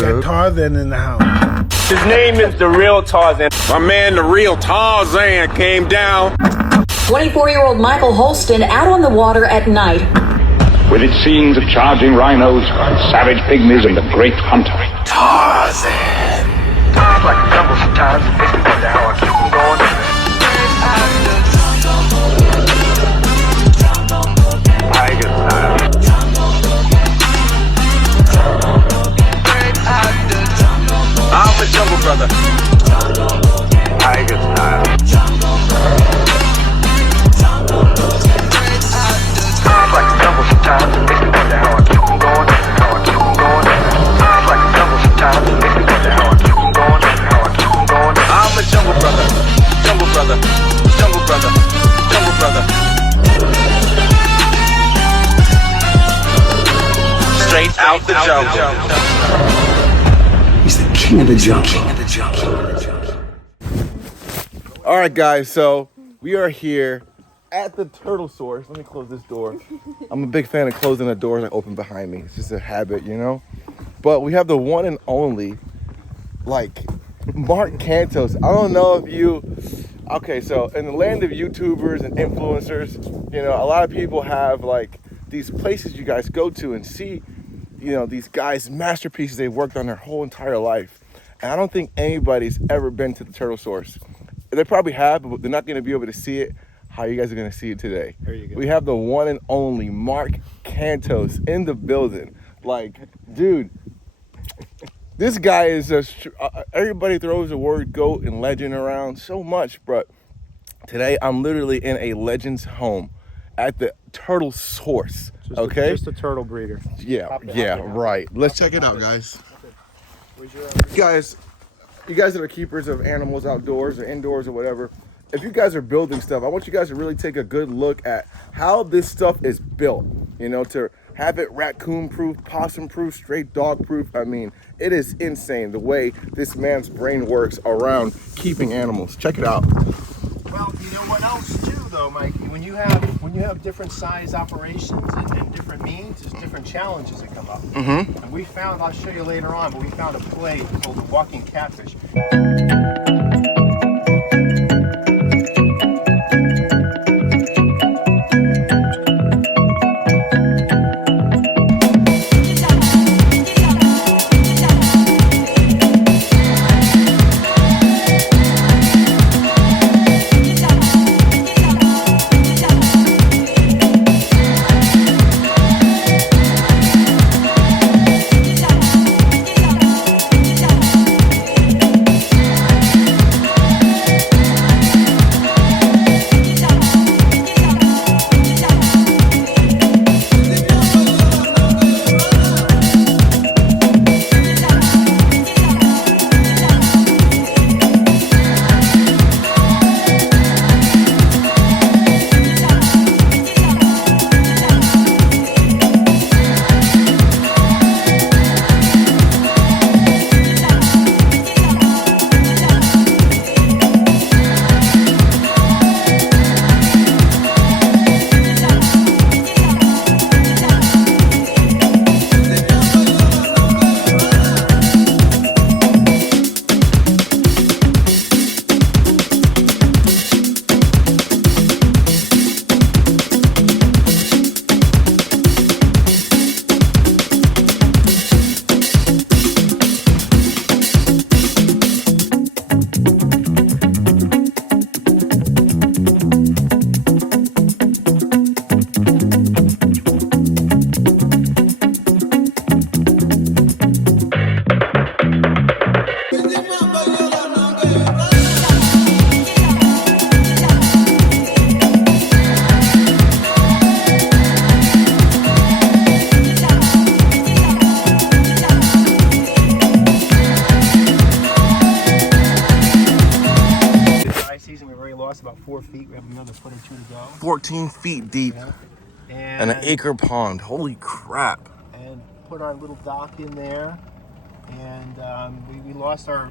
Got Tarzann in the house. His name is the real Tarzann. My man, the real Tarzann, came down. 24-year-old Michael Holston out on the water at night. With its scenes of charging rhinos, savage pygmies, and the great hunter. Tarzann. It's like a jungle sometimes. It makes me wonder how I keep them going. Tiger style. I'm the jungle brother. Tiger style. It's like a jungle sometimes. It makes me wonder how I keep them going. How I keep them going. It's like a jungle sometimes. It makes me wonder how I keep them going. How I keep them going. I'm the jungle brother. Jungle brother. Jungle brother. Jungle brother. Straight out the jungle. He's the king of the jungle. All right, guys, so we are here at the turtle source. Let me close this door. I'm a big fan of closing the doors that open behind me. It's just a habit, you know? But we have the one and only, like, Mark Cantos. I don't know if you... Okay, so in the land of YouTubers and influencers, you know, a lot of people have, like, these places you guys go to and see, you know, these guys' masterpieces they've worked on their whole entire life. And I don't think anybody's ever been to the turtle source. They probably have, but they're not going to be able to see it how you guys are going to see it today. There you go. We have the one and only Mark Cantos in the building. Like, dude, this guy is just, everybody throws the word GOAT and legend around so much, but today I'm literally in a legend's home at the turtle source, okay? Just a turtle breeder. Yeah, right. Let's check it out, guys. Where's your You guys that are keepers of animals outdoors or indoors or whatever, if you guys are building stuff, I want you guys to really take a good look at how this stuff is built, you know, to have it raccoon-proof, possum-proof, straight dog-proof. I mean, it is insane the way this man's brain works around keeping animals. Check it out. Well, you know what else too, though, Mike? When you have different size operations and different means, there's different challenges that come up. Mm-hmm. And we found, I'll show you later on, but we found a play called the walking catfish. About 4 feet. We have another foot or two to go. 14 feet deep. Yeah. And an acre pond. Holy crap. And put our little dock in there. And we lost our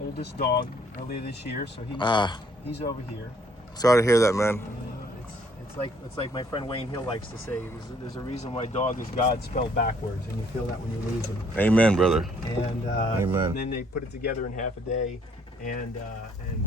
oldest dog earlier this year, so he's over here. Sorry to hear that, man. It's It's like my friend Wayne Hill likes to say. There's a reason why dog is God spelled backwards, and you feel that when you lose him. Amen, brother. And Amen. then they put it together in half a day, and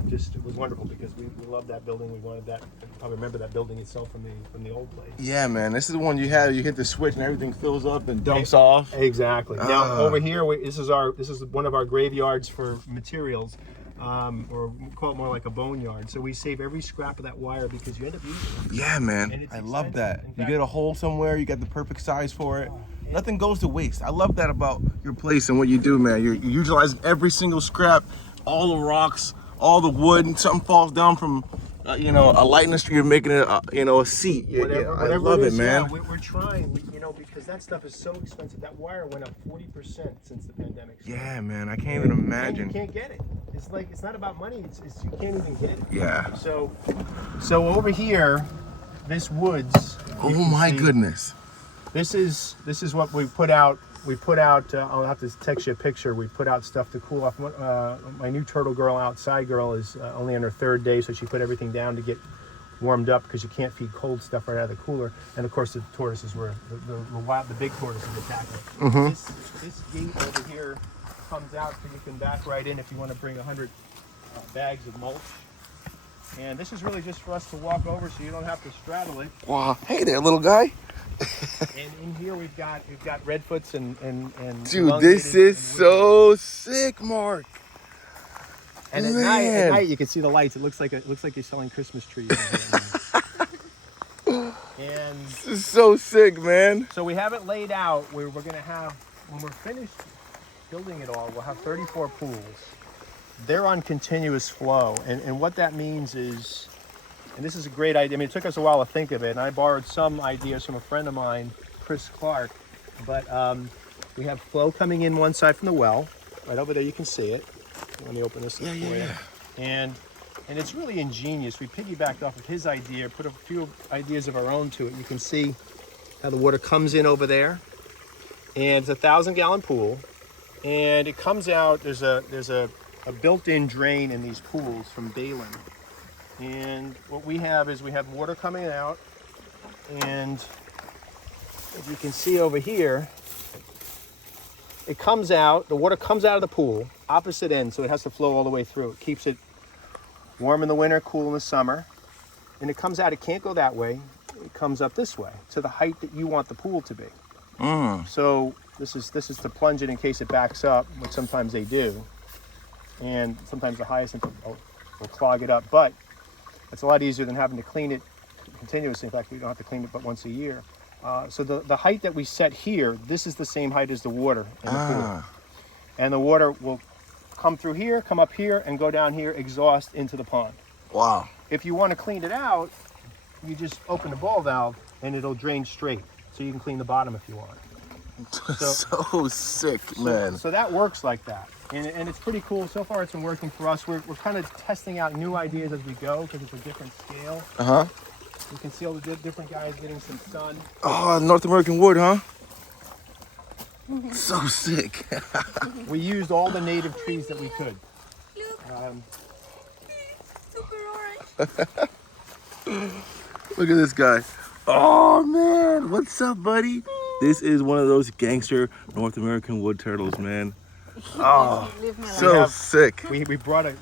just it was wonderful because we loved that building. We wanted that. I probably remember that building itself from the old place. Yeah, man. This is the one you had. You hit the switch and everything fills up and dumps off. Exactly. Now over here, this is one of our graveyards for materials. Or we call it more like a boneyard. So we save every scrap of that wire because you end up using it. Yeah, man. And it's I love expensive. that. In You fact- get a hole somewhere, you got the perfect size for it. Nothing goes to waste. I love that about your place and what you do, man. You're utilizing every single scrap, all the rocks, all the wood, and something falls down from, a light in the street, you're making it, a seat. Whatever I love it, man. Yeah, we're trying, because that stuff is so expensive. That wire went up 40% since the pandemic started. Yeah, man. I can't even imagine. And you can't get it. It's not about money. It's you can't even get it. Yeah. So over here, this woods. Oh you can my see, goodness. This is what we put out. I'll have to text you a picture. We put out stuff to cool off. My new turtle girl, outside girl, is only on her 3rd day, so she put everything down to get warmed up because you can't feed cold stuff right out of the cooler. And of course, the tortoises were the big tortoises attacking. Mm-hmm. This gate over here comes out, so you can back right in if you want to bring 100 bags of mulch. And this is really just for us to walk over, so you don't have to straddle it. Wow. Hey there, little guy. And in here we've got redfoots and Dude, this is so sick, Mark. And at night you can see the lights. It looks like you're selling Christmas trees. And This is so sick, man. so we have it laid out where we're gonna have, when we're finished building it all, we'll have 34 pools. They're on continuous flow, and what that means is, and this is a great idea. I mean, it took us a while to think of it, and I borrowed some ideas from a friend of mine, Chris Clark. But we have flow coming in one side from the well, right over there. You can see it. Let me open this up for you. And it's really ingenious. We piggybacked off of his idea, put a few ideas of our own to it. You can see how the water comes in over there, and it's a 1,000-gallon pool, and it comes out. There's a built-in drain in these pools from Balin. And what we have is we have water coming out, and as you can see over here, it comes out, the water comes out of the pool, opposite end, so it has to flow all the way through. It keeps it warm in the winter, cool in the summer. And it comes out, it can't go that way, it comes up this way, to the height that you want the pool to be. So this is to plunge it in case it backs up, which sometimes they do. And sometimes the hyacinth will clog it up, but it's a lot easier than having to clean it continuously. In fact, we don't have to clean it but once a year. So the height that we set here, this is the same height as the water in the pool. And the water will come through here, come up here, and go down here, exhaust into the pond. Wow. If you want to clean it out, you just open the ball valve and it'll drain straight. So you can clean the bottom if you want. So sick, man. So that works like that. And it's pretty cool. So far it's been working for us. We're kind of testing out new ideas as we go because it's a different scale. You can see all the different guys getting some sun. Oh, North American wood, huh? So sick. We used all the native trees that we could. Look at this guy. Oh, man. What's up, buddy? This is one of those gangster North American wood turtles, man. Oh, so sick. We brought a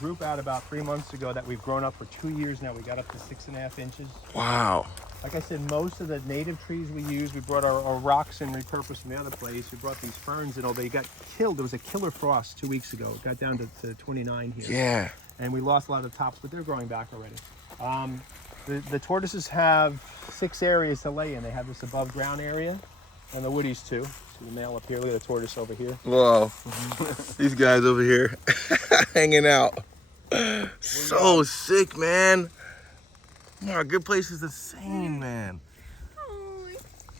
group out about 3 months ago that we've grown up for 2 years now. We got up to 6.5 inches. Wow. Like I said, most of the native trees we use, we brought our rocks and repurposed from the other place. We brought these ferns and all. They got killed. There was a killer frost 2 weeks ago. It got down to 29 here. Yeah. And we lost a lot of the tops, but they're growing back already. The tortoises have 6 areas to lay in. They have this above ground area, and the woodies too. See the male up here. Look at the tortoise over here. Whoa. These guys over here hanging out. So sick, man. Our good place is the same, man.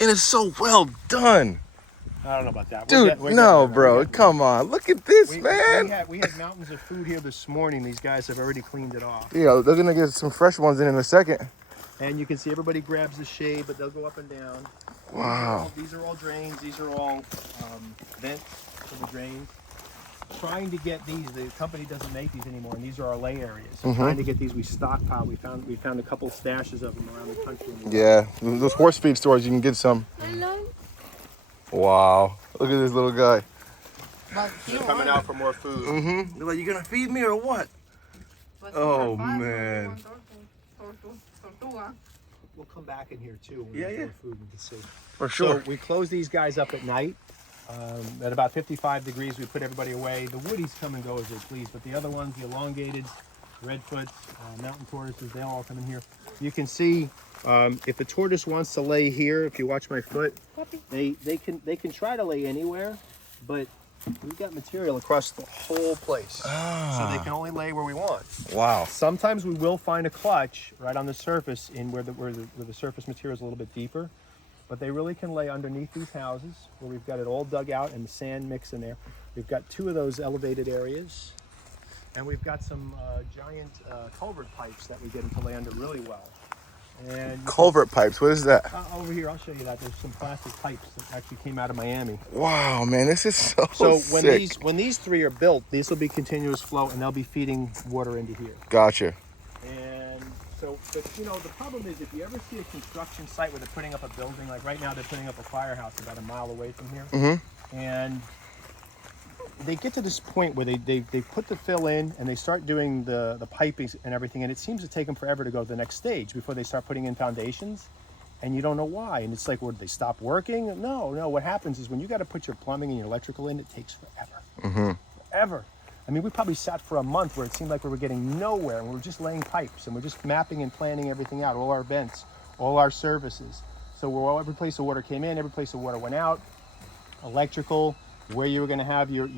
And it's so well done. I don't know about that. Dude, no, bro. Come on. Look at this, man. We had mountains of food here this morning. These guys have already cleaned it off. Yeah, they're going to get some fresh ones in a second. And you can see everybody grabs the shade, but they'll go up and down. Wow. These are all drains. These are all vents for the drains. trying to get these. The company doesn't make these anymore, and these are our lay areas. So trying to get these, we stockpile. We found a couple stashes of them around the country. Yeah, those horse feed stores, you can get some. Wow, look at this little guy. They're coming out for more food. Mm-hmm. They're like, you gonna feed me or what? Oh man. We'll come back in here too. When Yeah, we yeah. get food and can see. For sure. So we close these guys up at night. At about 55 degrees, we put everybody away. The woodies come and go as they please, but the other ones, the elongated, redfoots, mountain tortoises, they all come in here. You can see if the tortoise wants to lay here, if you watch my foot, they can try to lay anywhere, but we've got material across the whole place, so they can only lay where we want. Wow. Sometimes we will find a clutch right on the surface in where the surface material is a little bit deeper. But they really can lay underneath these houses where we've got it all dug out and the sand mix in there. We've got 2 of those elevated areas. And we've got some giant culvert pipes that we get them to lay under really well. And Culvert pipes, what is that? over here, I'll show you that. There's some plastic pipes that actually came out of Miami. Wow, man, this is so So sick. when these 3 are built, these will be continuous flow and they'll be feeding water into here. Gotcha. And so, but you know, the problem is if you ever see a construction site where they're putting up a building, like right now they're putting up a firehouse about a mile away from here, and they get to this point where they put the fill in and they start doing the piping and everything, and it seems to take them forever to go to the next stage before they start putting in foundations, and you don't know why. And it's like, well, did they stop working? No, what happens is when you got to put your plumbing and your electrical in, it takes forever. Forever. I mean, we probably sat for a month where it seemed like we were getting nowhere, and we were just laying pipes, and we're just mapping and planning everything out, all our vents, all our services. So every place the water came in, every place the water went out, electrical, where you were going to have your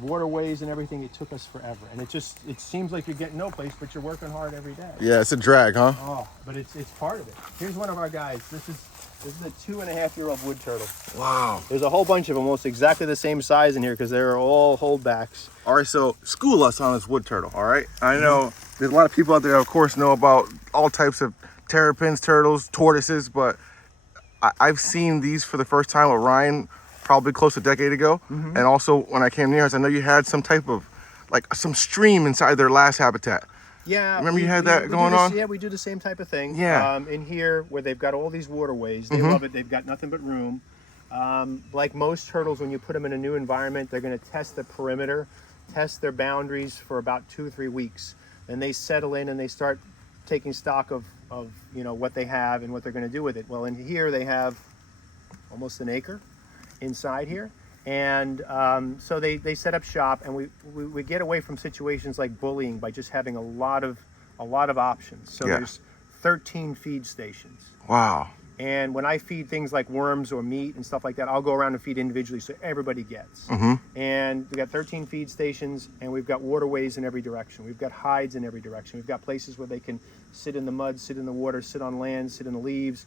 waterways and everything, it took us forever. And it seems like you're getting no place, but you're working hard every day. Yeah, it's a drag, huh? Oh, but it's part of it. Here's one of our guys. This is a 2.5-year-old wood turtle. Wow. There's a whole bunch of them, almost exactly the same size in here because they're all holdbacks. All right, so school us on this wood turtle, all right? I know there's a lot of people out there, of course, know about all types of terrapins, turtles, tortoises, but I've seen these for the first time with Ryan probably close to a decade ago. And also when I came near, I know you had some type of, like some stream inside their last habitat. Yeah. Remember you had that going on? Yeah, we do the same type of thing. Yeah. In here, where they've got all these waterways, they love it. They've got nothing but room. Like most turtles, when you put them in a new environment, they're going to test the perimeter, test their boundaries for about 2 or 3 weeks. Then they settle in and they start taking stock of what they have and what they're going to do with it. Well, in here they have almost an acre inside here. And so they set up shop, and we get away from situations like bullying by just having a lot of options. So there's 13 feed stations. Wow. And when I feed things like worms or meat and stuff like that, I'll go around and feed individually so everybody gets. And we got 13 feed stations, and we've got waterways in every direction. We've got hides in every direction. We've got places where they can sit in the mud, sit in the water, sit on land, sit in the leaves,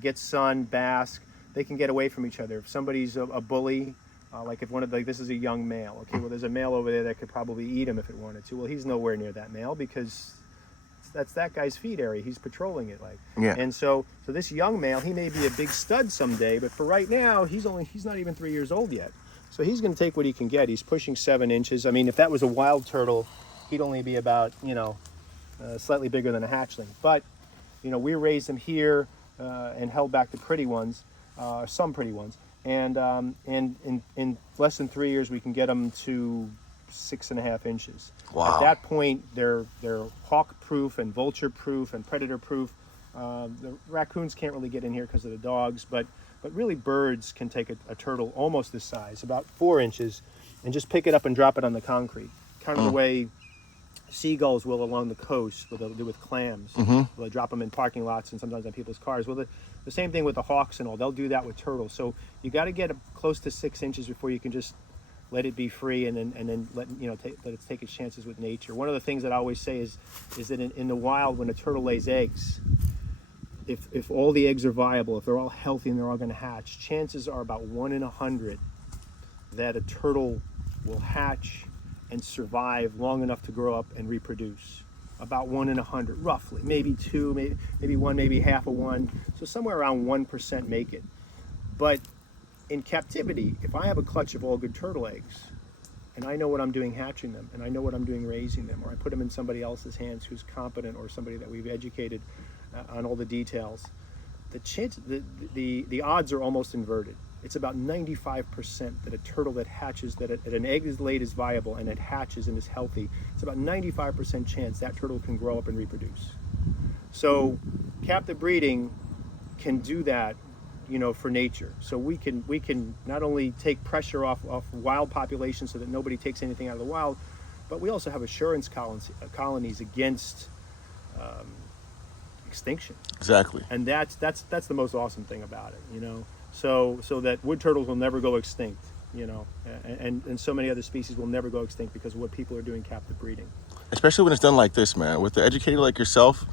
get sun, bask. They can get away from each other. If somebody's a bully, like if this is a young male, okay, well, there's a male over there that could probably eat him if it wanted to. Well, he's nowhere near that male because that's that guy's feed area. He's patrolling it, like. Yeah. And so this young male, he may be a big stud someday, but for right now, he's not even 3 years old yet. So he's going to take what he can get. He's pushing 7 inches. I mean, if that was a wild turtle, he'd only be about, slightly bigger than a hatchling. But, we raised him here and held back the pretty ones, some pretty ones. And in less than 3 years, we can get them to 6.5 inches. Wow. At that point, they're hawk-proof and vulture-proof and predator-proof. The raccoons can't really get in here because of the dogs, but really birds can take a turtle almost this size, about 4 inches, and just pick it up and drop it on the concrete. Kind of the way seagulls will along the coast, what they'll do with clams. They'll drop them in parking lots and sometimes on people's cars. Well, the same thing with the hawks and all. They'll do that with turtles. So you got to get close to 6 inches before you can just let it be free and then let it take its chances with nature. One of the things that I always say is that in the wild, when a turtle lays eggs, if all the eggs are viable, if they're all healthy and they're all going to hatch, chances are about 1 in 100 that a turtle will hatch and survive long enough to grow up and reproduce. About 1 in 100, roughly. Maybe 2, maybe 1, maybe half of 1. So somewhere around 1% make it. But in captivity, if I have a clutch of all good turtle eggs and I know what I'm doing hatching them, and I know what I'm doing raising them, or I put them in somebody else's hands who's competent, or somebody that we've educated on all the details, the odds are almost inverted. It's about 95% that a turtle that hatches, that an egg is laid is viable and it hatches and is healthy. It's about 95% chance that turtle can grow up and reproduce. So captive breeding can do that, for nature. So we can not only take pressure off wild populations so that nobody takes anything out of the wild, but we also have assurance colonies against extinction. Exactly. And that's the most awesome thing about it, So that wood turtles will never go extinct, and so many other species will never go extinct because of what people are doing captive breeding. Especially when it's done like this, man. With the educator like yourself,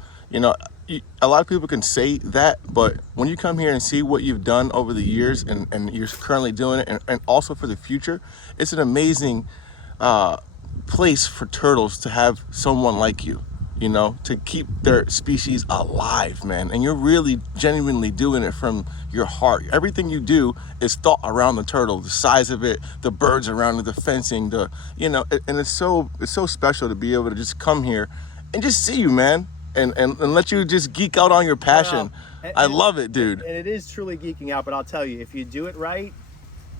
a lot of people can say that, but when you come here and see what you've done over the years and you're currently doing it, and also for the future, it's an amazing place for turtles to have someone like you, to keep their species alive, man. And you're really genuinely doing it from your heart. Everything you do is thought around the turtle, the size of it, the birds around it, the fencing, and it's so special to be able to just come here and just see you, man. And let you just geek out on your passion. I love it, dude. And it is truly geeking out, but I'll tell you, if you do it right,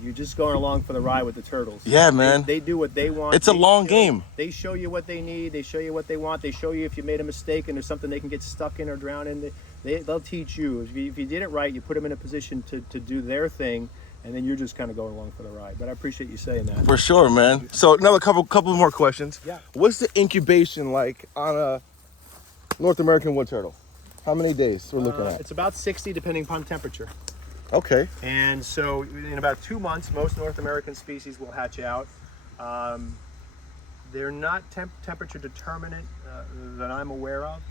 you're just going along for the ride with the turtles. Yeah, man. They do what they want. It's a long game. They show you what they need. They show you what they want. They show you if you made a mistake and there's something they can get stuck in or drown in. They'll teach you. If you did it right, you put them in a position to do their thing, and then you're just kind of going along for the ride. But I appreciate you saying that. For sure, man. So another couple more questions. Yeah. What's the incubation like on a North American wood turtle? How many days we're looking at? It's about 60 depending upon temperature. Okay. And so in about 2 months, most North American species will hatch out. They're not temperature determinant that I'm aware of.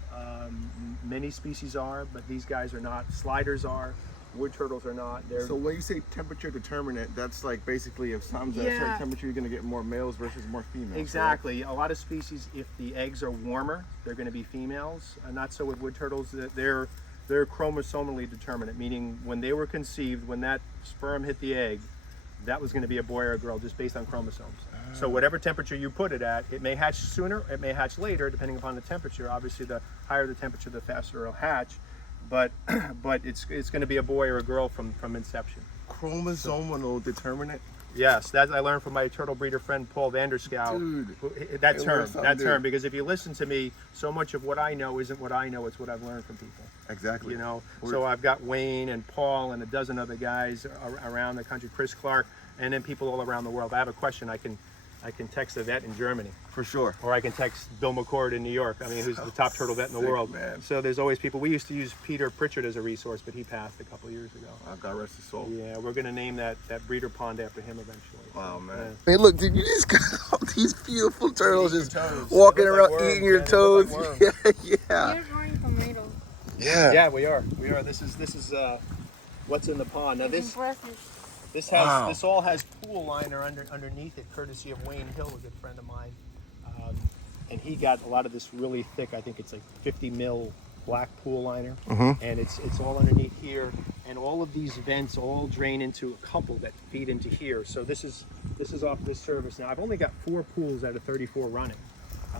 Many species are, but these guys are not. Sliders are. Wood turtles are not. So when you say temperature determinant, that's like basically if something's at a certain temperature, you're going to get more males versus more females. Exactly. Right? A lot of species, if the eggs are warmer, they're going to be females. Not so with wood turtles. They're chromosomally determinate, meaning when they were conceived, when that sperm hit the egg, that was going to be a boy or a girl just based on chromosomes. So whatever temperature you put it at, it may hatch sooner, it may hatch later, depending upon the temperature. Obviously, the higher the temperature, the faster it'll hatch. But it's going to be a boy or a girl from inception. Chromosomal determinant? Yes, that I learned from my turtle breeder friend Paul Vanderscow. Dude, that term, because if you listen to me, so much of what I know isn't what I know, it's what I've learned from people. Exactly. So I've got Wayne and Paul and a dozen other guys around the country, Chris Clark, and then people all around the world. I have a question, I can text a vet in Germany. For sure. Or I can text Bill McCord in New York, who's the top turtle vet in the world. Man. So there's always people. We used to use Peter Pritchard as a resource, but he passed a couple of years ago. God rest his soul. Yeah, we're going to name that breeder pond after him eventually. Wow, man. Yeah. Hey, look, dude, you just got all these beautiful turtles just walking around eating your toes. Yeah. You're growing tomatoes. Yeah, we are. This is what's in the pond. Now this Impressive. this all has pool liner underneath it, courtesy of Wayne Hill, a good friend of mine. And he got a lot of this really thick, I think it's like 50 mil black pool liner. And it's all underneath here. And all of these vents all drain into a couple that feed into here. So this is off this service now. I've only got 4 pools out of 34 running.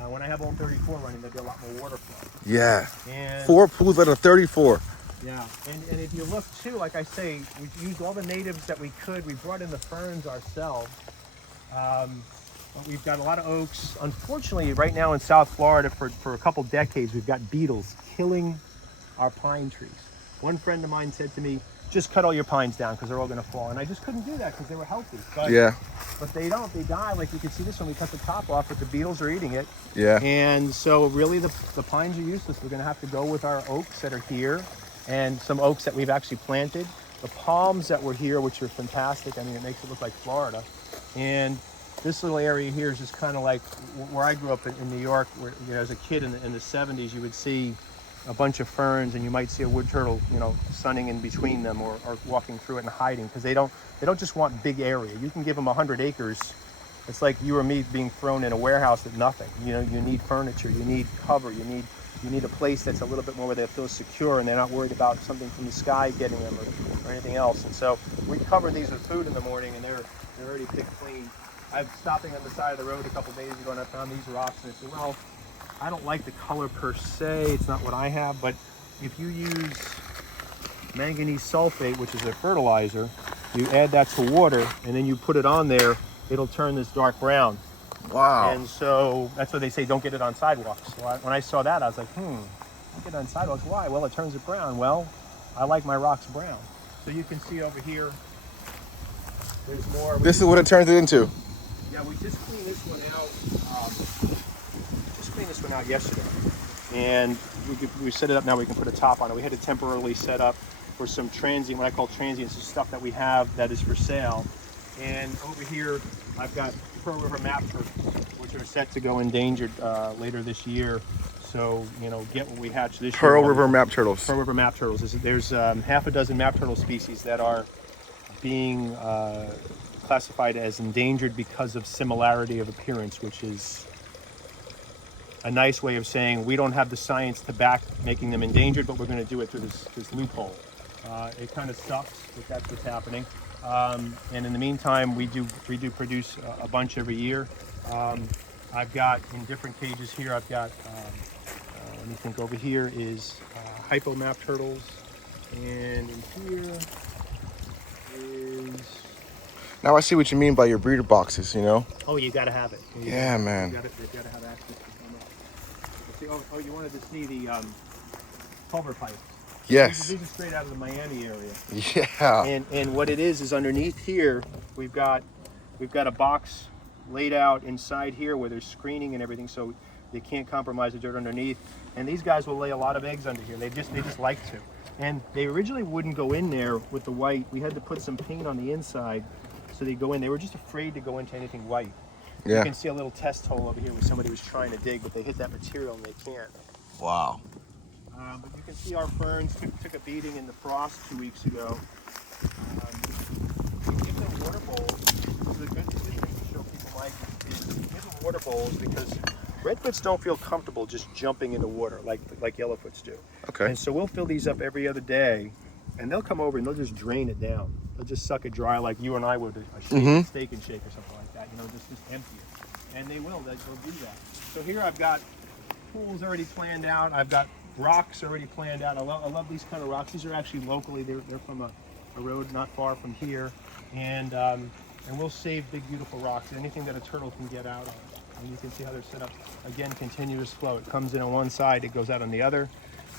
When I have all 34 running, there'll be a lot more water flow. Yeah. And 4 pools out of 34. yeah, and if you look too, like I say, we used all the natives that we could. We brought in the ferns ourselves. We've got a lot of oaks. Unfortunately, right now in South Florida, for a couple decades, we've got beetles killing our pine trees. One friend of mine said to me, just cut all your pines down because they're all going to fall. And I just couldn't do that because they were healthy. But they don't. They die. Like you can see this when we cut the top off, but the beetles are eating it. Yeah. And so really the pines are useless. We're going to have to go with our oaks that are here and some oaks that we've actually planted. The palms that were here, which are fantastic. I mean, it makes it look like Florida. And this little area here is just kind of like where I grew up in New York, where as a kid in the 70s, you would see a bunch of ferns and you might see a wood turtle, sunning in between them or walking through it and hiding, because they don't just want big area. You can give them 100 acres. It's like you or me being thrown in a warehouse with nothing. You need furniture, you need cover, you need a place that's a little bit more where they feel secure and they're not worried about something from the sky getting them or anything else. And so we cover these with food in the morning and they're already picked clean. I'm stopping on the side of the road a couple days ago and I found these rocks and I said, well, I don't like the color per se, it's not what I have, but if you use manganese sulfate, which is a fertilizer, you add that to water and then you put it on there, it'll turn this dark brown. Wow. And so that's what they say, don't get it on sidewalks. So when I saw that, I was like, don't get it on sidewalks. Why? Well, it turns it brown. Well, I like my rocks brown. So you can see over here, there's more. This is what it turns it into. Yeah, we just cleaned this one out. Yesterday, and we set it up. Now we can put a top on it. We had to temporarily set up for some transient, what I call transients, is stuff that we have that is for sale. And over here, I've got Pearl River map turtles, which are set to go endangered later this year. So, you know, get what we hatch this year. Pearl River map turtles. Pearl River map turtles. There's half a dozen map turtle species that are being classified as endangered because of similarity of appearance, which is a nice way of saying we don't have the science to back making them endangered, but we're going to do it through this loophole. It kind of sucks, but that's what's happening. And in the meantime, we do produce a bunch every year. I've got in different cages here. I've got let me think. Over here is hypo map turtles, and in here is. Now I see what you mean by your breeder boxes, you know? Oh, you got to have it. Yeah, man. You've got to have access to some. Oh, you wanted to see the culvert pipes. Yes. These are straight out of the Miami area. Yeah. And what it is underneath here, we've got a box laid out inside here where there's screening and everything, so they can't compromise the dirt underneath. And these guys will lay a lot of eggs under here. They just like to. And they originally wouldn't go in there with the white. We had to put some paint on the inside so they go in. They were just afraid to go into anything white. Yeah. You can see a little test hole over here where somebody was trying to dig, but they hit that material and they can't. Wow. But you can see our ferns took a beating in the frost 2 weeks ago. We give them water bowls. This is a good thing to show people, Mike, is give them water bowls because redfoots don't feel comfortable just jumping into water like yellowfoots do. Okay. And so we'll fill these up every other day, and they'll come over and they'll just drain it down. They'll just suck it dry like you and I would a steak and shake or something like that. You know, just empty it. And they'll do that. So here I've got pools already planned out. I've got rocks already planned out. I love these kind of rocks. These are actually locally. They're from a road not far from here, and we'll save big beautiful rocks. Anything that a turtle can get out on. And you can see how they're set up. Again, continuous flow. It comes in on one side, it goes out on the other.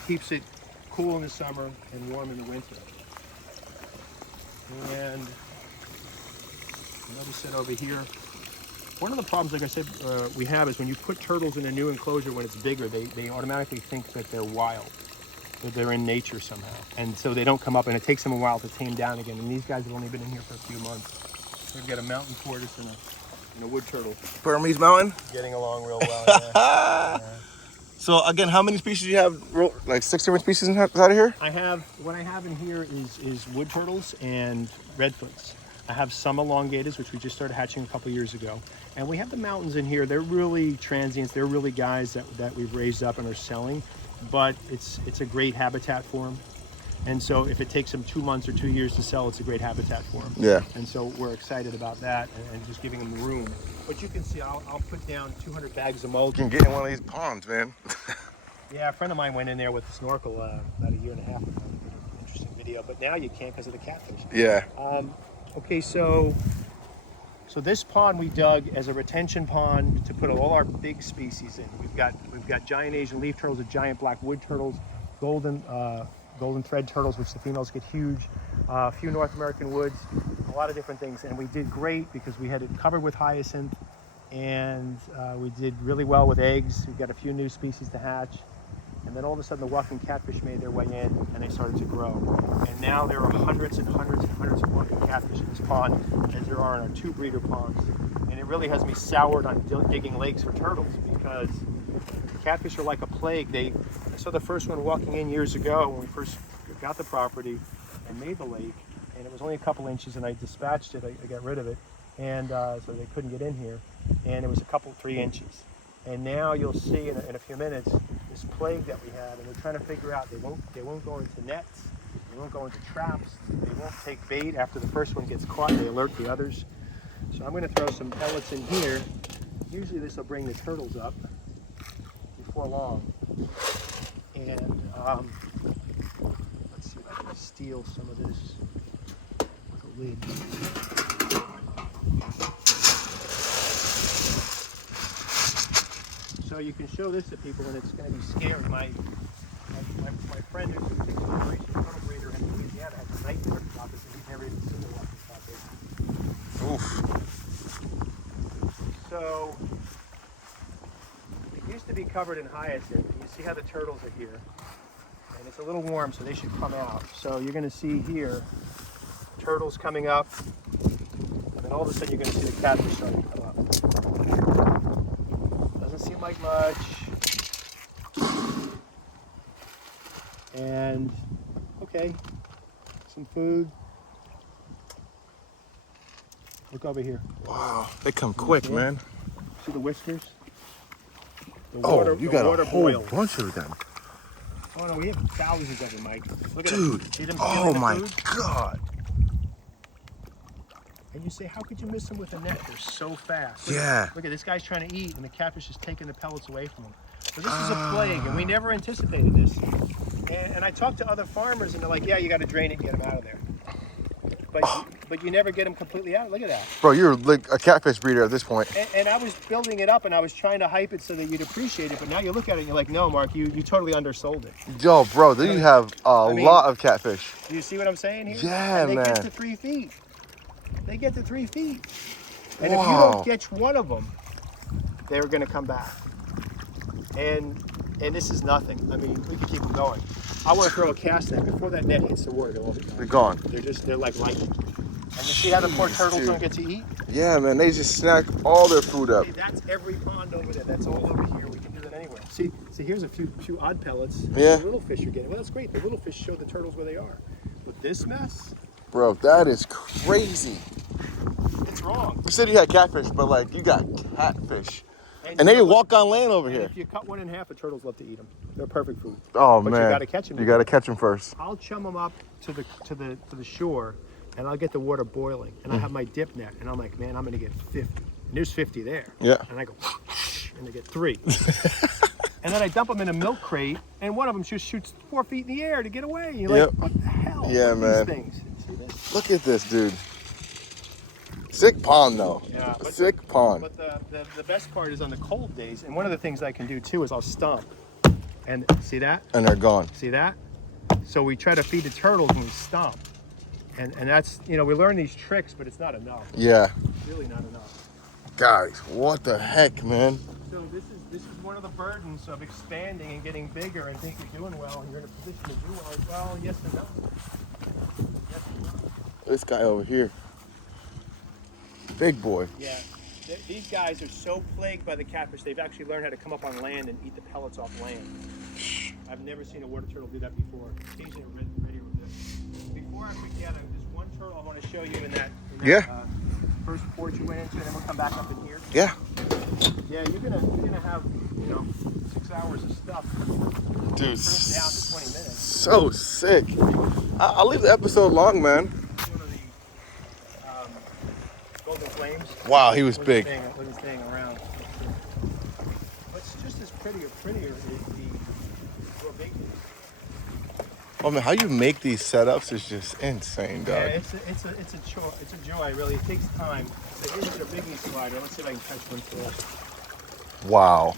Keeps it cool in the summer and warm in the winter. And another set over here. One of the problems, like I said, we have is when you put turtles in a new enclosure when it's bigger, they automatically think that they're wild, that they're in nature somehow. And so they don't come up, and it takes them a while to tame down again. And these guys have only been in here for a few months. We've got a mountain tortoise and a wood turtle. Burmese mountain? Getting along real well, yeah. So again, how many species do you have? Like 6 different species inside of here? What I have in here is wood turtles and redfoots. I have some elongators, which we just started hatching a couple years ago. And we have the mountains in here. They're really transients. They're really guys that we've raised up and are selling. But it's a great habitat for them. And so if it takes them 2 months or 2 years to sell, it's a great habitat for them. Yeah. And so we're excited about that and just giving them room. But you can see, I'll put down 200 bags of mulch. You can get in one of these ponds, man. Yeah, a friend of mine went in there with a snorkel about a year and a half ago. Interesting video. But now you can't because of the catfish. Yeah. Okay, so this pond we dug as a retention pond to put all our big species in. We've got giant Asian leaf turtles, giant black wood turtles, golden thread turtles, which the females get huge, a few North American woods, a lot of different things. And we did great because we had it covered with hyacinth, and we did really well with eggs. We've got a few new species to hatch. And then all of a sudden the walking catfish made their way in and they started to grow. And now there are hundreds and hundreds and hundreds of walking catfish in this pond, as there are in our 2 breeder ponds. And it really has me soured on digging lakes for turtles because catfish are like a plague. I saw the first one walking in years ago when we first got the property and made the lake. And it was only a couple inches and I dispatched it, I got rid of it. And so they couldn't get in here. And it was 3 inches. And now you'll see in a few minutes this plague that we had, and we're trying to figure out they won't go into nets, they won't go into traps, they won't take bait after the first one gets caught, they alert the others. So I'm going to throw some pellets in here. Usually this will bring the turtles up before long. And let's see if I can steal some of this with a lid. So you can show this to people and it's going to be scary. My friend who's a sixth-generation turtle breeder in Louisiana has a nightmare about this and he's never even seen one like this. Oof. So it used to be covered in hyacinth. You see how the turtles are here. And it's a little warm, so they should come out. So you're going to see here turtles coming up. And then all of a sudden you're going to see the catfish starting to come up. Doesn't seem like much. And, okay, some food. Look over here. Wow, they come quick, man. See the whiskers? The You got a whole boils. bunch of them. Oh no, we have thousands of them, Mike. Look at Dude, them. See them oh stealing the my food? God. And you say, how could you miss them with a net? They're so fast. Yeah. Look at this guy's trying to eat, and the catfish is taking the pellets away from him. So this is a plague, and we never anticipated this. And I talked to other farmers, and they're like, yeah, you got to drain it and get them out of there. But you never get them completely out. Look at that. Bro, you're like a catfish breeder at this point. And I was building it up, and I was trying to hype it so that you'd appreciate it. But now you look at it, and you're like, no, Mark, you totally undersold it. Yo, bro, then you have a lot of catfish. Do you see what I'm saying here? Yeah, and they man. get to 3 feet. They get to 3 feet. And if you Wow. don't catch one of them, they're going to come back. And this is nothing. I mean, we could keep them going. I want to throw a cast net. Before that net hits the water, they're all gone. They're gone. They're like lightning. And you see how the poor turtles Dude. don't get to eat? Yeah, man, they just snack all their food up. Hey, that's every pond over there. That's all over here. We can do that anywhere. See, here's a few odd pellets. Yeah. The little fish are getting. Well, that's great. The little fish show the turtles where they are. But this mess, Bro, that is crazy. it's wrong. You said you had catfish, but like you got catfish. And you they know what? walk on land over And here. if you cut one in half, the turtles love to eat them. They're perfect food. Oh But man. you gotta catch them. You gotta catch them first. I'll chum them up to the shore, and I'll get the water boiling, and I have my dip net, and I'm like, man, I'm gonna get 50. And there's 50 there. Yeah. And I go, and I get 3. And then I dump them in a milk crate, and one of them just shoots 4 feet in the air to get away. And you're Yep. like, what the hell? Yeah, What are man. these things? See this? Look at this, dude. Sick pond though. Yeah, A sick pond. But the best part is on the cold days, and one of the things I can do too is I'll stomp. And see that? And they're gone. See that? So we try to feed the turtles when we stomp. And that's, we learn these tricks, but it's not enough. Yeah. It's really not enough. Guys, what the heck, man? So this is one of the burdens of expanding and getting bigger and think you're doing well and you're in a position to do well. Well, yes and no. Yes and no. This guy over here. Big boy. Yeah. These guys are so plagued by the catfish, they've actually learned how to come up on land and eat the pellets off land. I've never seen a water turtle do that before. Occasionally a red radio with this. Before I forget, there's one turtle I want to show you in that first porch you went into, and then we'll come back up in here. Yeah. Yeah, you're gonna have 6 hours of stuff. Dude, Down to 20 minutes. so sick. I'll leave the episode long, man. One of the golden flames. Wow, he was big. When he's staying around. What's just as prettier is the big. Oh man, how you make these setups is just insane, dog. Yeah, it's a joy, really. It takes time. So here's the biggie slider. Let's see if I can catch one for us. Wow.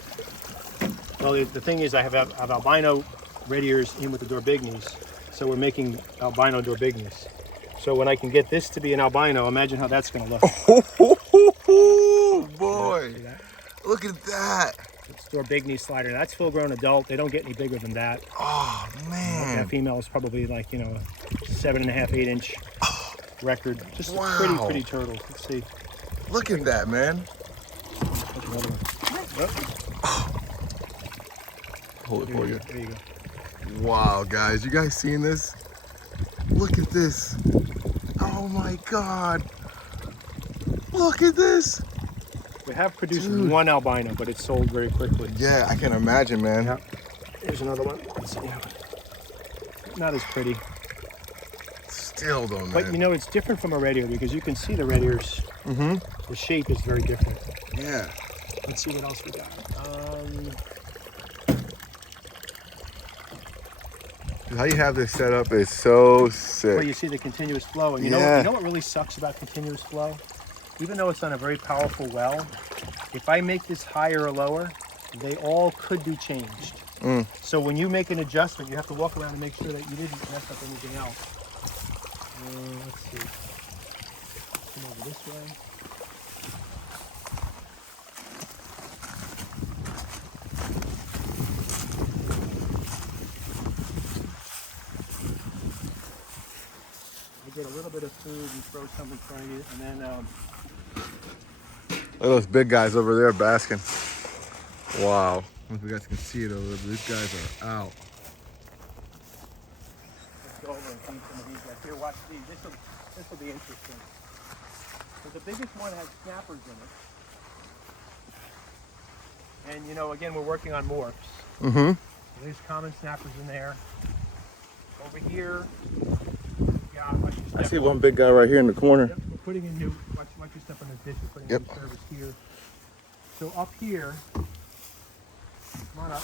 Well, the thing is, I have albino red ears in with the Dorbignes, so we're making albino Dorbignes. So when I can get this to be an albino, imagine how that's going to look. Oh boy, See that? look at that. It's Dorbigne slider. That's full-grown adult. They don't get any bigger than that. Oh man. That female is probably like, 7.5, 8 inch record. Just Wow. a pretty turtle. Let's see. Look at that, man. Catch another one. Hold it for you. There you go. Wow, guys, you guys seen this? Look at this. Oh my God. Look at this. We have produced Dude. one albino, but it's sold very quickly. Yeah, I can imagine, man. Yeah. Here's another one. Let's see. Not as pretty. Still though, man. But it's different from a red ear because you can see the red ears The shape is very different. Yeah. Let's see what else we got. How you have this set up is so Well, sick. you see the continuous flow, and you Yeah. know what really sucks about continuous flow? Even though it's on a very powerful well, if I make this higher or lower, they all could be changed. So when you make an adjustment, you have to walk around and make sure that you didn't mess up anything else. Let's see. Come over this way. I get a little bit of food and throw some in front of you, and then Look at those big guys over there basking. Wow. I don't know if you guys can see it over there, but these guys are out. let's go over and feed some of these guys. Here, watch these. This will be interesting. So the biggest one has snappers in it. And you know, again, we're working on morphs. Mm-hmm. There's common snappers in there. Over here, yeah, watch your step. I see one big guy right here in the corner. Yep, we're putting in new, watch your step on the dish. We're putting Yep. new service here. So up here, come on up.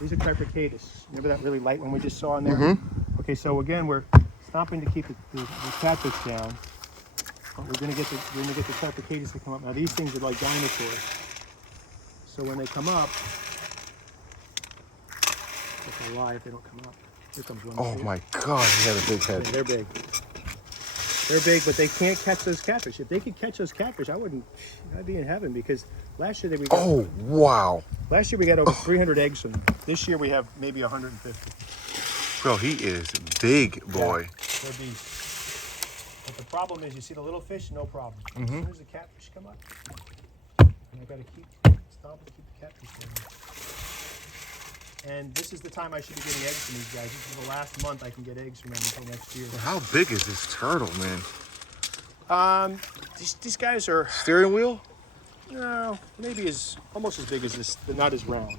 These are Tripricatus. Remember that really light one we just saw in there? Mm-hmm. Okay, so again, we're stomping to keep the catfish down. But we're gonna get the Tripricatus to come up. Now these things are like dinosaurs. So when they come up, it's a lie if they don't come up. Here comes one. Oh See it? my God, he had a big head. They're big. They're big, but they can't catch those catfish. If they could catch those catfish, I'd be in heaven, because last year we got Oh, wow. last year we got over 300 eggs from them. This year we have maybe 150. Bro, he is big, boy. Yeah, they're beasts. But the problem is, you see the little fish, no problem. As soon as the catfish come up, and I gotta keep stomping to keep the catfish down. And this is the time I should be getting eggs from these guys. This is the last month I can get eggs from them until next year. How big is this turtle, man? These guys are, Steering wheel? no, maybe almost as big as this, but not as round.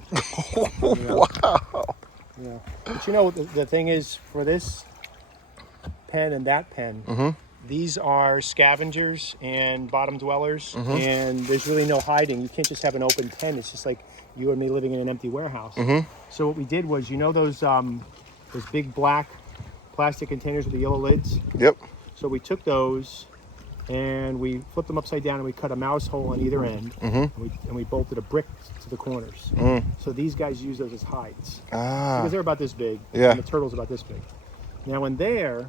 Wow. Yeah. But you know, the thing is, for this pen and that pen, these are scavengers and bottom dwellers, and there's really no hiding. You can't just have an open pen. It's just like you and me living in an empty warehouse. So what we did was, you know those big black plastic containers with the yellow lids? Yep. So we took those and we flipped them upside down and we cut a mouse hole on either end, and we bolted a brick to the corners. So these guys use those as hides, because they're about this big, Yeah. and the turtle's about this big. Now in there,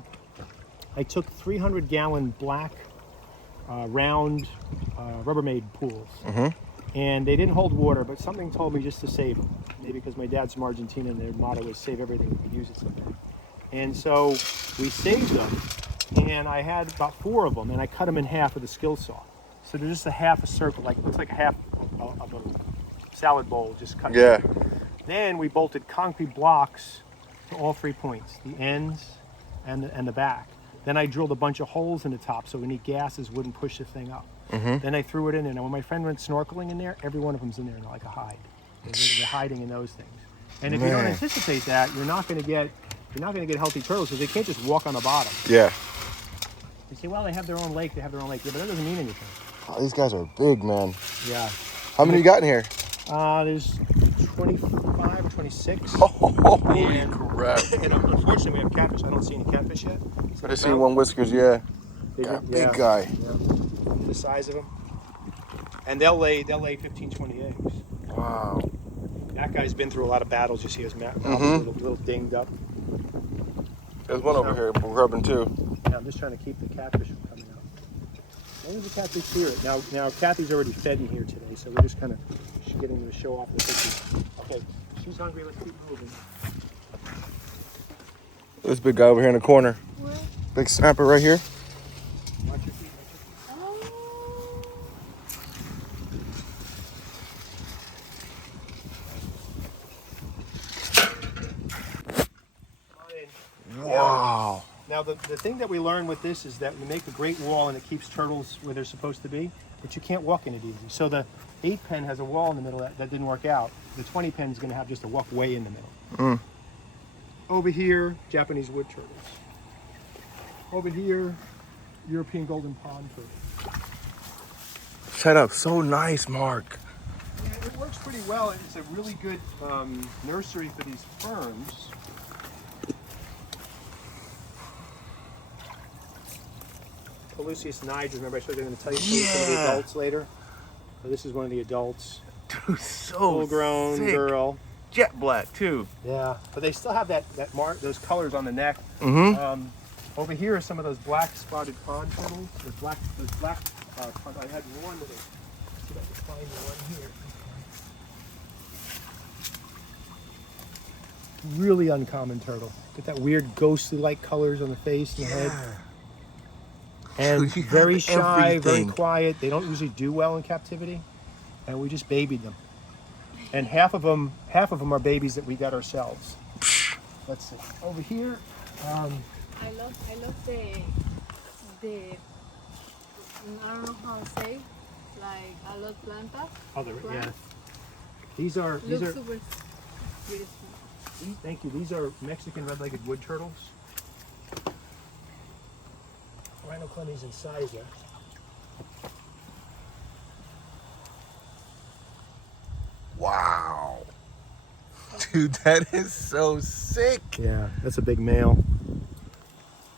I took 300-gallon black round Rubbermaid pools, and they didn't hold water, but something told me just to save them. Maybe because my dad's from Argentina and their motto is save everything, we could use it someday. And so we saved them, and I had about 4 of them, and I cut them in half with a skill saw. So they're just a half a circle, like it looks like a half of a salad bowl, just cut. Yeah. Then we bolted concrete blocks to all 3 points, the ends and the back. Then I drilled a bunch of holes in the top so any gases wouldn't push the thing up. Then I threw it in there. Now when my friend went snorkeling in there, every one of them's in there like a hide. They're hiding in those things. And if you don't Man. anticipate that, you're not going to get healthy turtles, because they can't just walk on the bottom. Yeah. You say, well, they have their own lake. They have their own lake. Yeah, but that doesn't mean anything. Oh, these guys are big, man. Yeah. How many you got in here? There's 25 or 26. Holy And- crap. And unfortunately, we have catfish. I don't see any catfish yet. I just seen one whiskers, yeah. Big, Big guy. Yeah. The size of them. And they'll lay 15, 20 eggs. Wow. That guy's been through a lot of battles. You see his mouth a little dinged up. There's one over here rubbing too. Yeah, I'm just trying to keep the catfish from coming out. As long as the catfish hear it. Now Kathy's already fed in here today, so we're just kind of getting to show off the pictures. Okay, she's hungry. Let's keep moving. This big guy over here in the corner. Where? Big snapper right here. Watch your feet. Come on in. Wow. Now the thing that we learned with this is that we make a great wall and it keeps turtles where they're supposed to be, but you can't walk in it easy. So the 8 pen has a wall in the middle that didn't work out. The 20 pen is going to have just a walkway in the middle. Over here, Japanese wood turtles. Over here, European golden pond turtles. set up so nice, Mark. Yeah, it works pretty well. It's a really good nursery for these ferns. Lucius niger, remember I showed you, I'm going to tell you some of the adults later. So this is one of the adults. Dude, so Full-grown sick. girl. Jet black too. Yeah, but they still have those colors on the neck. Mm-hmm. Over here are some of those black spotted pond turtles. Those black pond. I had one that let's see if I can find one here. Really uncommon turtle. Get that weird ghostly-like colors on the face and the head. And Dude, very shy, very everything. quiet. They don't usually do well in captivity, and we just babied them. And half of them are babies that we got ourselves. Let's see. Over here, I love the I don't know how to say, like I love plantas. yeah. These are Look super beautiful. thank you. These are Mexican red-legged wood turtles. Rhinoclemys incisor. Wow. Dude, that is so sick. Yeah, that's a big male.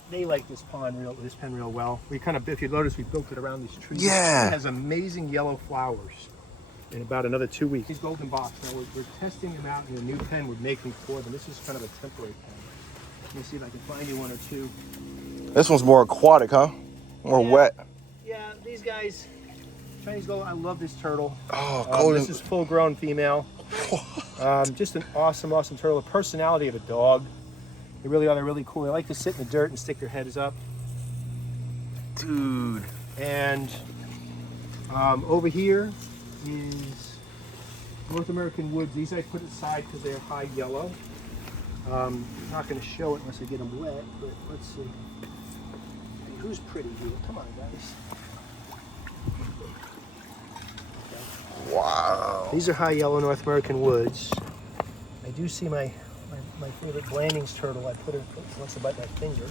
They like this pen real well. We kind of, if you notice, we built it around these trees. Yeah. It has amazing yellow flowers. In about another 2 weeks. These golden box. Now we're testing them out in a new pen we're making for them. This is kind of a temporary pen. Let me see if I can find you one or two. This one's more aquatic, huh? More wet. Yeah, these guys, Chinese golden. I love this turtle. Oh, golden. This is full-grown female. Just an awesome turtle. The personality of a dog. They really are. They're really cool. They like to sit in the dirt and stick their heads up. Dude. And over here is North American woods. These I put aside because they're high yellow. I'm not going to show it unless I get them wet, but let's see. And who's pretty here? Come on, guys. Wow. These are high yellow North American woods. I do see my favorite Blanding's turtle. I put her, wants to bite my finger.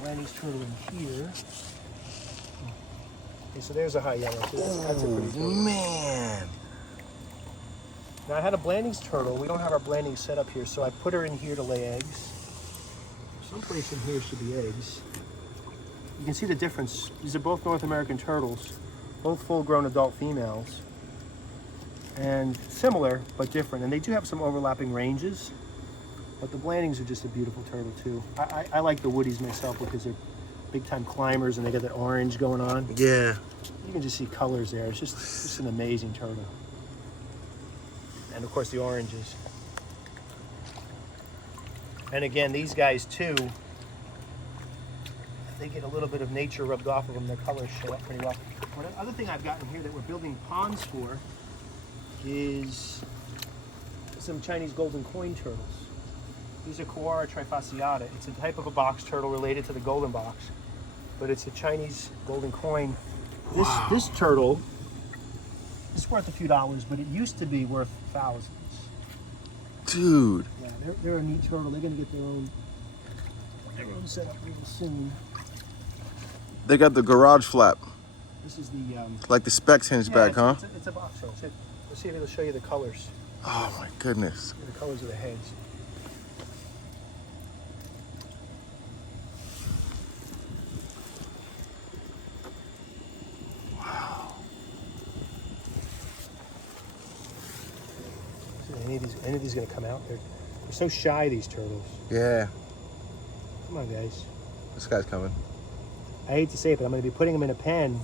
Blanding's turtle in here. Okay, so there's a high yellow. So that's a pretty turtle. Man. Now I had a Blanding's turtle. We don't have our Blandings set up here, so I put her in here to lay eggs. Someplace in here should be eggs. You can see the difference. These are both North American turtles, both full-grown adult females, and similar but different. And they do have some overlapping ranges, but the Blandings are just a beautiful turtle too. I like the Woodies myself because they're big-time climbers and they got that orange going on. Yeah. You can just see colors there. It's just an amazing turtle. And of course the oranges. And again, these guys too, they get a little bit of nature rubbed off of them. Their colors show up pretty well. One other thing I've gotten here that we're building ponds for is some Chinese golden coin turtles. These are Coara trifasciata. It's a type of a box turtle related to the golden box, but it's a Chinese golden coin. This turtle is worth a few dollars, but it used to be worth thousands. Dude. Yeah, they're a neat turtle. They're gonna get their own setup real soon. They got the garage flap. This is the Like the specs hinge back, huh? It's a box turtle. Let's see if it'll show you the colors. Oh my goodness. The colors of the heads. Any of these gonna come out? They're so shy, these turtles. Yeah. Come on, guys. This guy's coming. I hate to say it, but I'm gonna be putting them in a pen,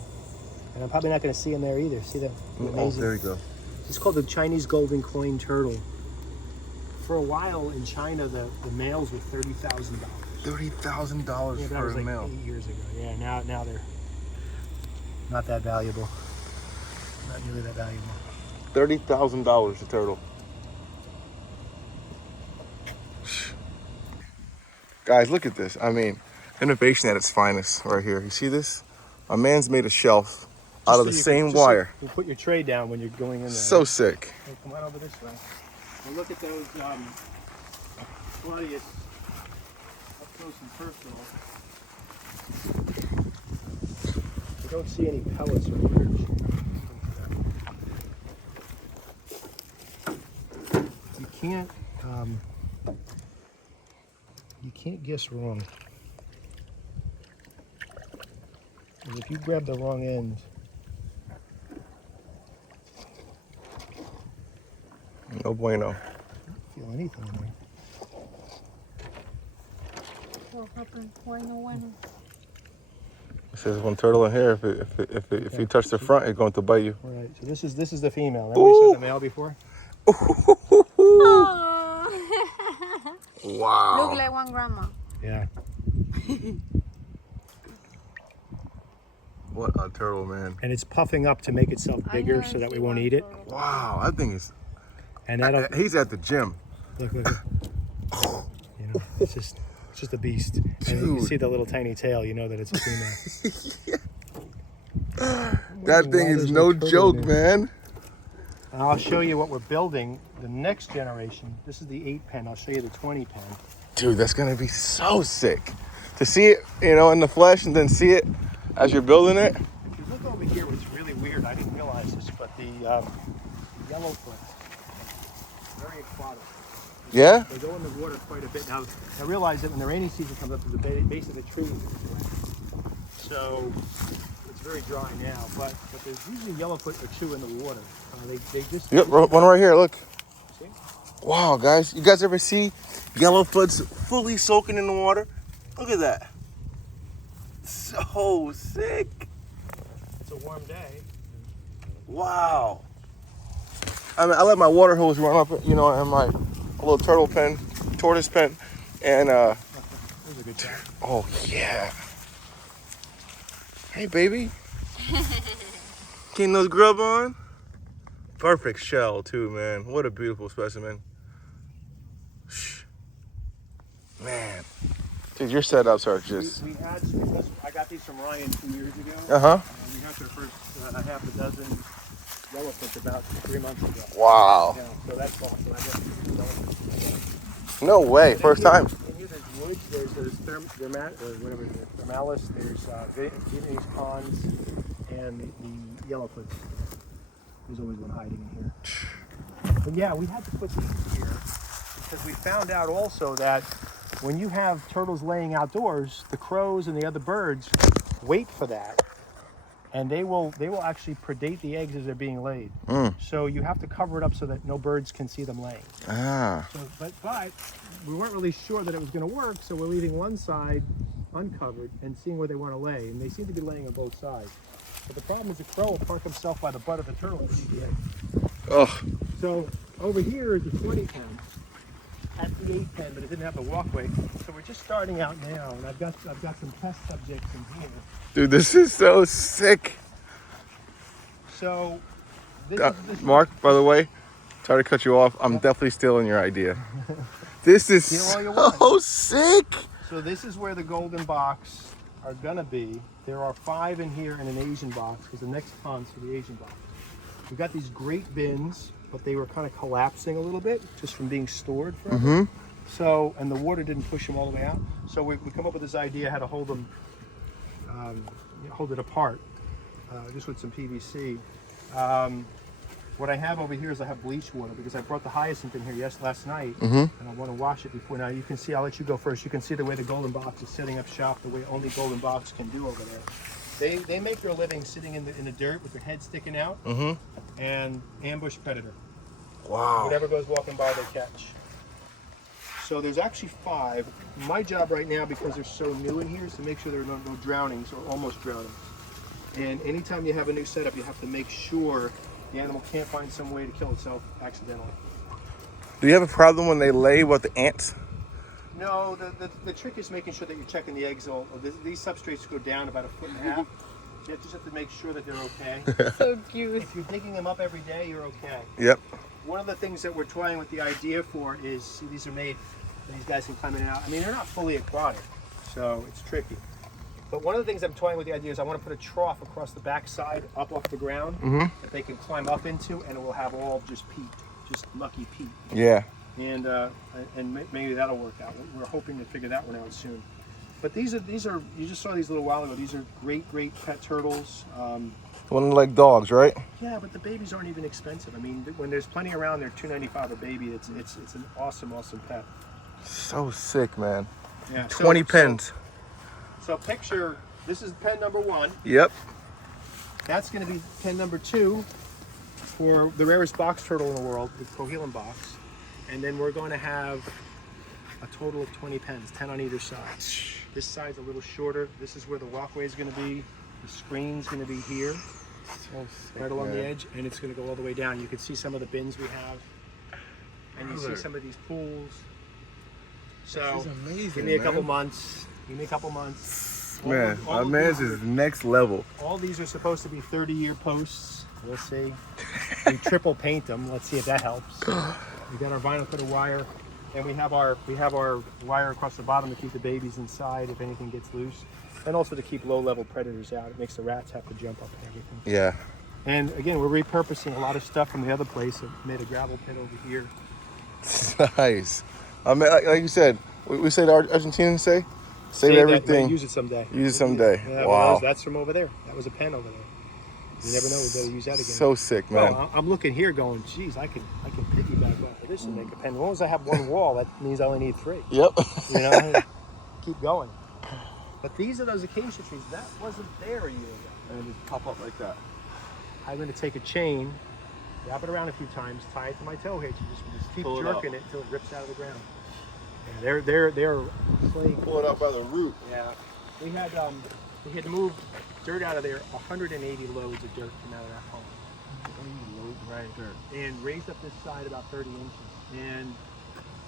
and I'm probably not gonna see them there either. See the Oh, amazing. there you go. It's called the Chinese golden coin turtle. For a while in China, the males were $30,000. $30,000 Yeah, that for was a like male. 8 years ago. Yeah, now they're not that valuable. Not nearly that valuable. $30,000 a turtle. Guys, look at this. I mean, innovation at its finest right here. You see this? A man's made a shelf out of the same wire. You put your tray down when you're going in there. So sick. Hey, come on over this way. Now look at those Claudius up close and personal. don't see any pellets or critters. You can't guess wrong. And if you grab the wrong end, No bueno. you feel anything in there. What happened? Why no one? It says one turtle in here. If you touch the front, it's going to bite you. All right. So this is the female. Remember we saw the male before? Oh. Wow. Look like one grandma. Yeah. What a turtle, man. And it's puffing up to make itself bigger know, so that we see won't one eat it. turtle. Wow, that thing is. And that'll He's at the gym. look. You know, it's just a beast. And you Dude. see the little tiny tail, you know that it's a female. That thing Why is there's no turtle joke, in man. And I'll show you what we're building. The next generation. This is the 8 pen. I'll show you the 20 pen. Dude, that's gonna be so sick. To see it, you know, in the flesh and then see it as you're building it. If you look over here, what's really weird, I didn't realize this, but the yellowfoot, very aquatic. Yeah? They go in the water quite a bit. Now, I realize that when the rainy season comes up, the base of the trees is wet. So it's very dry now, but there's usually yellowfoot or 2 in the water. They just... Yep, one right here, look. See? Wow, guys. You guys ever see yellowfoots fully soaking in the water? Look at that. So sick. It's a warm day. Wow. I mean, I let my water hose run up, you know, in my little turtle pen, tortoise pen, and There's a good shot. oh yeah. Hey, baby. Getting those grub on? Perfect shell too, man. What a beautiful specimen. Shh. Man. Dude, your setups are just... We had some, I got these from Ryan 2 years ago. Uh-huh. We got their first half a dozen yellowfoots about 3 months ago. Wow. Yeah, so that's awesome. I got some yellowfoots. No way. First time. And here there's woods, there's thermalis, there's Vietnamese ponds, and the yellowfoots. There's always one hiding in here. But yeah, we had to put these here because we found out also that when you have turtles laying outdoors, the crows and the other birds wait for that, and they will actually predate the eggs as they're being laid. So you have to cover it up so that no birds can see them laying. Ah. So, but we weren't really sure that it was going to work, so we're leaving one side uncovered and seeing where they want to lay, and they seem to be laying on both sides. But the problem is the crow will park himself by the butt of the turtle and eat the egg. Oh. So over here is the 20 pen. At the 8 pen, but it didn't have the walkway. So we're just starting out now, and I've got some test subjects in here. Dude, this is so sick. So this is Mark, by the way, sorry to cut you off. I'm definitely stealing your idea. This is Steal all you so want. sick. So this is where the golden box are gonna be. There are 5 in here in an Asian box because the next pond's for the Asian box. We've got these great bins, but they were kind of collapsing a little bit just from being stored forever. So, and the water didn't push them all the way out. So we come up with this idea how to hold them, hold it apart, just with some PVC. What I have over here is I have bleach water because I brought the hyacinth in here last night, and I want to wash it before. Now you can see, I'll let you go first. You can see the way the golden box is setting up shop, the way only golden box can do over there. They make their living sitting in the dirt with their head sticking out and ambush predator. Wow. Whatever goes walking by, they catch. So there's actually 5. My job right now, because they're so new in here, is to make sure there are no drownings or almost drownings. And anytime you have a new setup, you have to make sure the animal can't find some way to kill itself accidentally. Do you have a problem when they lay with the ants? No, the trick is making sure that you're checking the eggs. These substrates go down about 1.5 feet. You just have to make sure that they're okay. So cute. If you're digging them up every day, you're okay. Yep. One of the things that we're toying with the idea for is, see, these are made, these guys can climb in and out. I mean, they're not fully aquatic, so it's tricky. But one of the things I'm toying with the idea is I want to put a trough across the back side, up off the ground, that they can climb up into, and it will have all just peat, just lucky peat. Yeah. And maybe that'll work out. We're hoping to figure that one out soon. But these are you just saw these a little while ago. These are great pet turtles. One like dogs, right? Yeah, but the babies aren't even expensive. I mean, when there's plenty around, they're $2.95 a baby. It's an awesome pet. So sick, man. Yeah, 20 pens. So picture, this is pen number 1. Yep. That's going to be pen number 2 for the rarest box turtle in the world, the Cohelan box. And then we're going to have a total of 20 pens, 10 on either side. This side's a little shorter. This is where the walkway is going to be. The screen's going to be here, So sick, right along man. the edge, and it's going to go all the way down. You can see some of the bins we have, and you see some of these pools. So This is amazing, give me a couple man. months. Give me a couple months. Man, All my of man's these is next level. All these are supposed to be 30-year posts. We'll see. We triple paint them. Let's see if that helps. We got our vinyl coated wire, and we have our wire across the bottom to keep the babies inside if anything gets loose, and also to keep low-level predators out. It makes the rats have to jump up and everything. Yeah. And again, we're repurposing a lot of stuff from the other place. I made a gravel pit over here. Nice. I mean, like you said, we say the Argentinians say? Save that, everything. use it someday. Use it someday. Yeah, Wow. that's from over there. That was a pen over there. You never know, we better use that again. So sick, man. Well, I'm looking here going, geez, I can piggyback off of this and make a pen. As long as I have one wall, that means I only need 3. Yep. You know, keep going. But these are those acacia trees. That wasn't there a year ago. And just pop up like that. I'm going to take a chain, wrap it around a few times, tie it to my tow hitch, and just keep Pull it jerking it until it rips out of the ground. Yeah, they're playing. Pull it up by the root. Yeah, we had moved dirt out of there. 180 loads of dirt came out of that home. Right, and raised up this side about 30 inches, and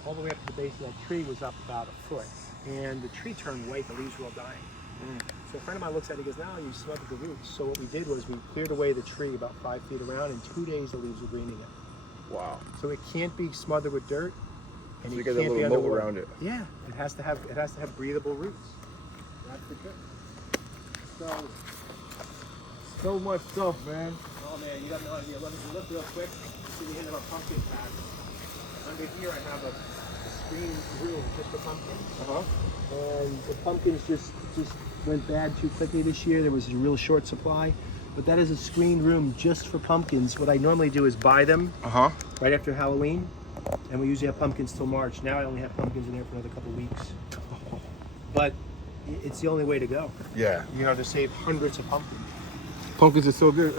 all the way up to the base of that tree was up about a foot. And the tree turned white, the leaves were all dying. So a friend of mine looks at it, he goes, "No, you smothered the roots." So what we did was we cleared away the tree about 5 feet around. In 2 days, the leaves were green again. Wow. So it can't be smothered with dirt, and So you it got a can't be little moat underwater. around it. Yeah, it has to have breathable roots. That's the trick. So much stuff, man. Oh man, you got no idea. Let me look real quick. See the end of our pumpkin patch. Under here, I have a screen room just for pumpkins. And the pumpkins just went bad too quickly this year. There was a real short supply. But that is a screened room just for pumpkins. What I normally do is buy them right after Halloween, and we usually have pumpkins till March. Now I only have pumpkins in there for another couple weeks. But it's the only way to go. Yeah. You know, to save hundreds of pumpkins. Pumpkins are so good.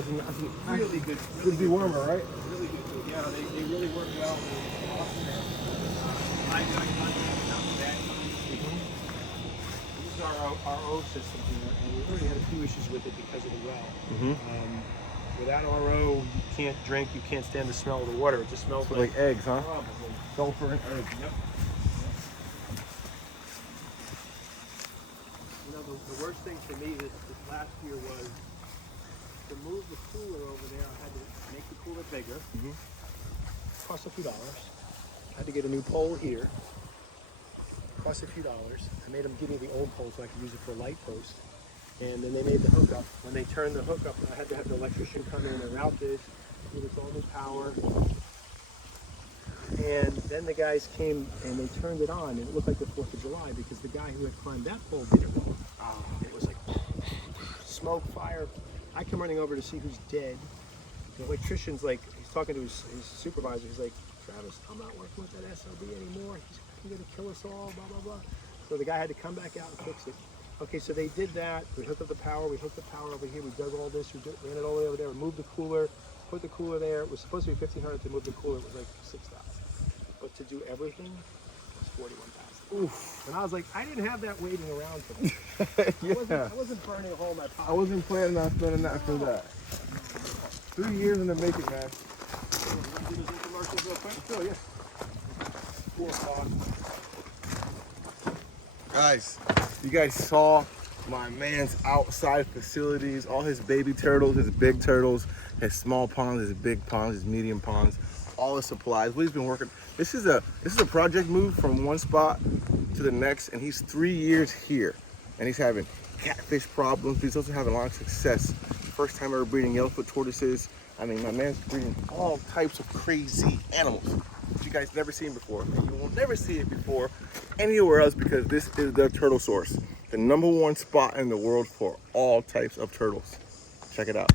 Really good. Could be warmer, right? Really good food. Yeah, they really work well. They're awesome. This is our O system here, and we already had a few issues with it because of the well. Without RO, you can't drink, you can't stand the smell of the water. It just smells Like eggs, huh? probably. Sulfur and eggs. Yep. You know, the worst thing for me this last year was to move the cooler over there. I had to make the cooler bigger. Cost a few dollars. I had to get a new pole here. Cost a few dollars. I made them give me the old pole so I could use it for a light post. And then they made the hookup. When they turned the hookup, I had to have the electrician come in and route this, give us all new power. And then the guys came and they turned it on, and it looked like the 4th of July because the guy who had climbed that pole did it wrong. And it was like smoke, fire. I come running over to see who's dead. The electrician's like, he's talking to his supervisor. He's like, "Travis, I'm not working with that SLB anymore. He's going to kill us all, blah, blah, blah." So the guy had to come back out and fix it. Okay, so they did that. We hooked up the power. We hooked the power over here. We dug all this. We ran it all the way over there. We moved the cooler, put the cooler there. It was supposed to be $1,500 to move the cooler. It was like $6,000. But to do everything was $41,000. Oof. And I was like, I didn't have that waiting around for me. I wasn't burning a hole in my pocket. I wasn't planning on spending that for that. 3 years in the making, man. Do those infomercials real quick? Sure, yeah. 4 o'clock. Guys, you guys saw my man's outside facilities, all his baby turtles, his big turtles, his small ponds, his big ponds, his medium ponds, all his supplies. What he's been working. This is a project move from one spot to the next, and he's 3 years here, and he's having catfish problems, but he's also having a lot of success. First time ever breeding yellowfoot tortoises. I mean, my man's breeding all types of crazy animals that you guys never seen before, and you will never see it before anywhere else because this is the turtle source. the #1 spot in the world for all types of turtles. Check it out.